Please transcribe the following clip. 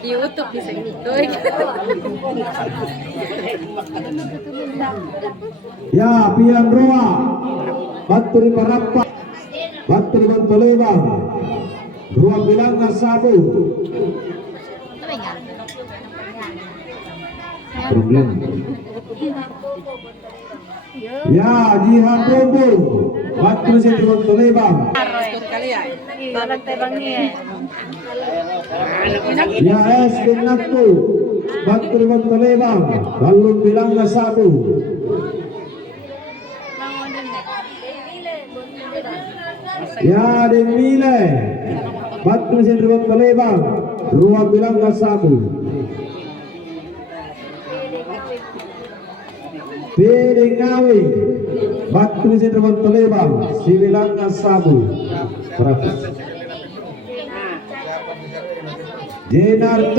Di YouTube bisa gitu. Ya, pian roa. Batu di parapa. Batu di Bantolebang. Dua bilangan sabu. Problem. Ya, Jihan Robo. Batu di Bantolebang. Ya, es Binatu. Batu di Bantolebang. Balun bilangan sabu. Ya, Demile. Batu di Bantolebang. Dua bilangan sabu. Piring Ngawi, Batu di Bantolebang, Sibilangan sabu. Jenar